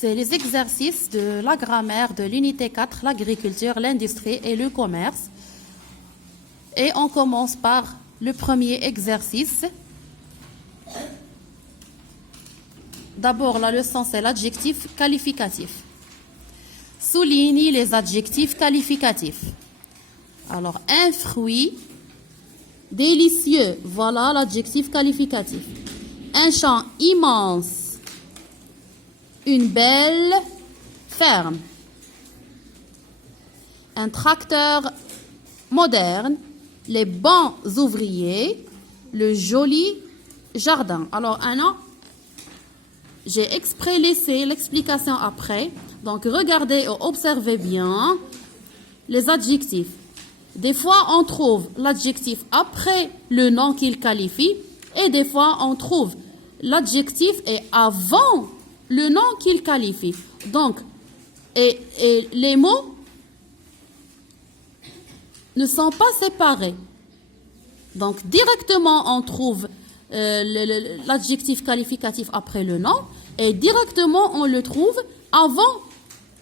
C'est les exercices de la grammaire de l'unité 4, l'agriculture, l'industrie et le commerce. Et on commence par le premier exercice. D'abord, la leçon, c'est l'adjectif qualificatif. Souligne les adjectifs qualificatifs. Alors, un fruit délicieux, voilà l'adjectif qualificatif. Un champ immense, une belle ferme. Un tracteur moderne, les bons ouvriers, le joli jardin. Alors, j'ai exprès laissé l'explication après. Donc, regardez et observez bien les adjectifs. Des fois, on trouve l'adjectif après le nom qu'il qualifie et des fois, on trouve l'adjectif et avant le nom qu'il qualifie. Donc, et les mots ne sont pas séparés. Donc, directement, on trouve l'adjectif qualificatif après le nom et directement, on le trouve avant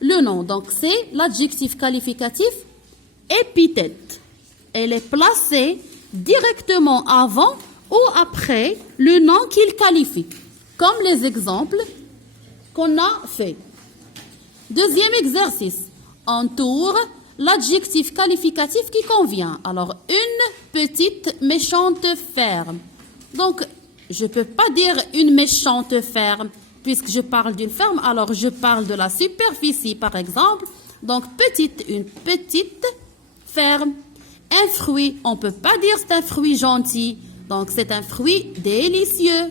le nom. Donc, c'est l'adjectif qualificatif épithète. Elle est placée directement avant ou après le nom qu'il qualifie, comme les exemples qu'on a fait. Deuxième exercice, entoure l'adjectif qualificatif qui convient. Alors, une petite méchante ferme. Donc, je ne peux pas dire une méchante ferme, puisque je parle d'une ferme, alors je parle de la superficie, par exemple. Donc, une petite ferme. Un fruit, on ne peut pas dire c'est un fruit gentil. Donc, c'est un fruit délicieux.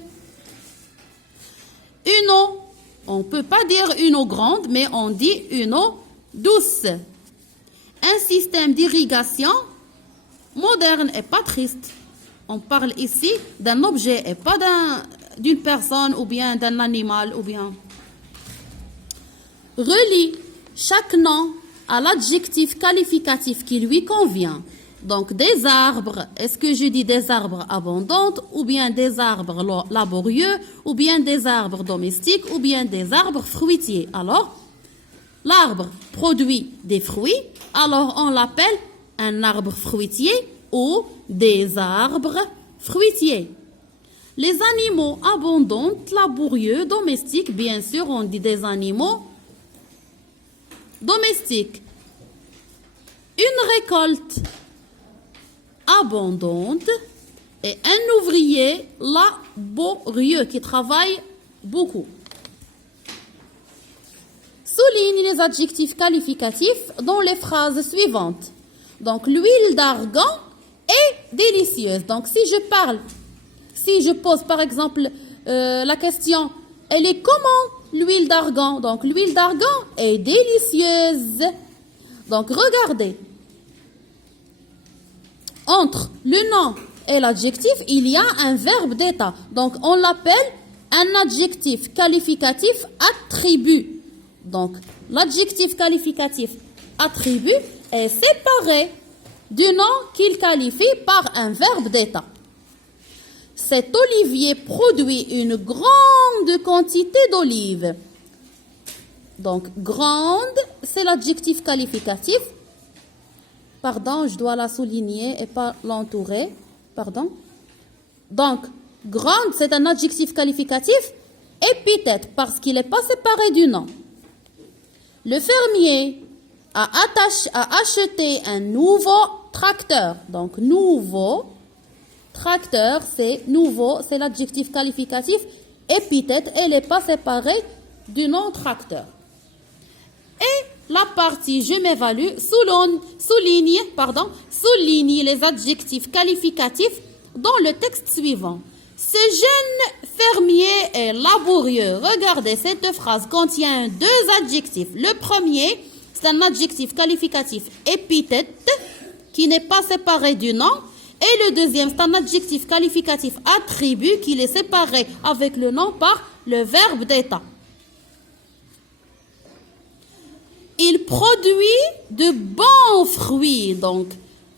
Une eau, on ne peut pas dire une eau grande, mais on dit une eau douce. Un système d'irrigation moderne et pas triste. On parle ici d'un objet et pas d'une personne ou bien d'un animal ou bien. Relie chaque nom à l'adjectif qualificatif qui lui convient. Donc des arbres, est-ce que je dis des arbres abondantes ou bien des arbres laborieux ou bien des arbres domestiques ou bien des arbres fruitiers? Alors, l'arbre produit des fruits, alors on l'appelle un arbre fruitier ou des arbres fruitiers. Les animaux abondants, laborieux, domestiques, bien sûr, on dit des animaux domestiques. Une récolte abondante et un ouvrier laborieux qui travaille beaucoup. Souligne les adjectifs qualificatifs dans les phrases suivantes. Donc, l'huile d'argan est délicieuse. Donc, si je pose par exemple la question, elle est comment l'huile d'argan? Donc, l'huile d'argan est délicieuse. Donc, regardez. Entre le nom et l'adjectif, il y a un verbe d'état. Donc, on l'appelle un adjectif qualificatif attribut. Donc, l'adjectif qualificatif attribut est séparé du nom qu'il qualifie par un verbe d'état. Cet olivier produit une grande quantité d'olives. Donc, grande, c'est l'adjectif qualificatif. Pardon, je dois la souligner et pas l'entourer. Pardon. Donc, grande, c'est un adjectif qualificatif épithète parce qu'il n'est pas séparé du nom. Le fermier a acheté un nouveau tracteur. Donc, nouveau tracteur, c'est nouveau, c'est l'adjectif qualificatif épithète. Elle n'est pas séparée du nom tracteur. Et la partie je m'évalue souligne les adjectifs qualificatifs dans le texte suivant. Ce jeune fermier est laborieux. Regardez, cette phrase contient deux adjectifs. Le premier, c'est un adjectif qualificatif épithète qui n'est pas séparé du nom. Et le deuxième, c'est un adjectif qualificatif attribut qui est séparé avec le nom par le verbe d'état. Il produit de bons fruits, donc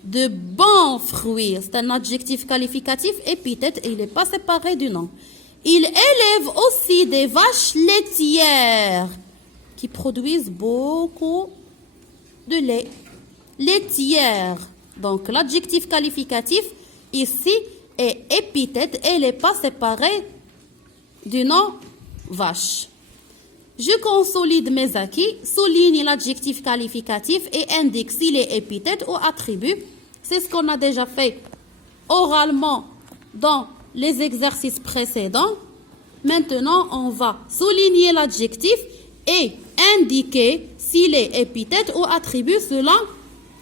de bons fruits. C'est un adjectif qualificatif épithète et il n'est pas séparé du nom. Il élève aussi des vaches laitières. qui produisent beaucoup de lait. Laitière. Donc, l'adjectif qualificatif, ici, est épithète et il n'est pas séparé du nom vache. Je consolide mes acquis, souligne l'adjectif qualificatif et indique s'il est épithète ou attribut. C'est ce qu'on a déjà fait oralement dans les exercices précédents. Maintenant, on va souligner l'adjectif et indiquer s'il est épithète ou attribut selon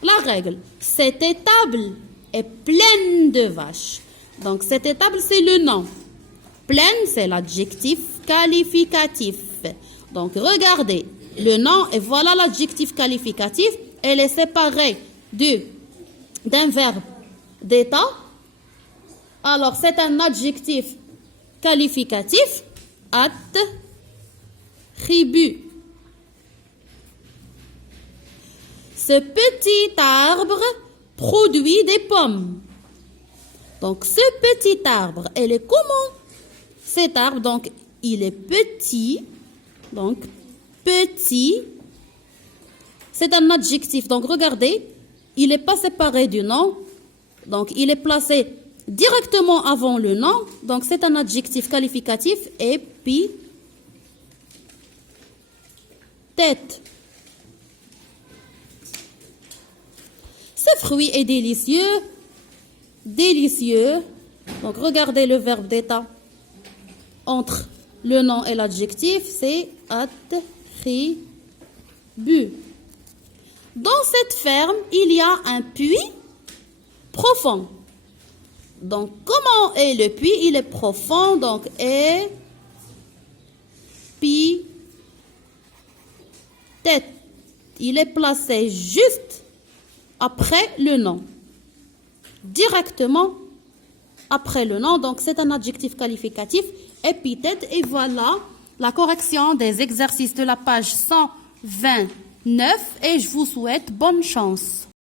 la règle. Cette étable est pleine de vaches. Donc, cette étable, c'est le nom. Pleine, c'est l'adjectif qualificatif. Donc, regardez le nom et voilà l'adjectif qualificatif. Elle est séparée d'un verbe d'état. Alors, c'est un adjectif qualificatif, attribut. Ce petit arbre produit des pommes. Donc, ce petit arbre, elle est comment? Cet arbre, donc, il est petit. Donc, petit. C'est un adjectif. Donc, regardez, il n'est pas séparé du nom. Donc, il est placé directement avant le nom. Donc, c'est un adjectif qualificatif. Épithète. Ce fruit est délicieux. Délicieux. Donc, regardez le verbe d'état entre le nom et l'adjectif, c'est attribut. Dans cette ferme, il y a un puits profond. Donc, comment est le puits? Il est profond, donc épithète. Il est placé juste après le nom. Directement après le nom. Donc, c'est un adjectif qualificatif, épithète. Et voilà la correction des exercices de la page 129. Et je vous souhaite bonne chance.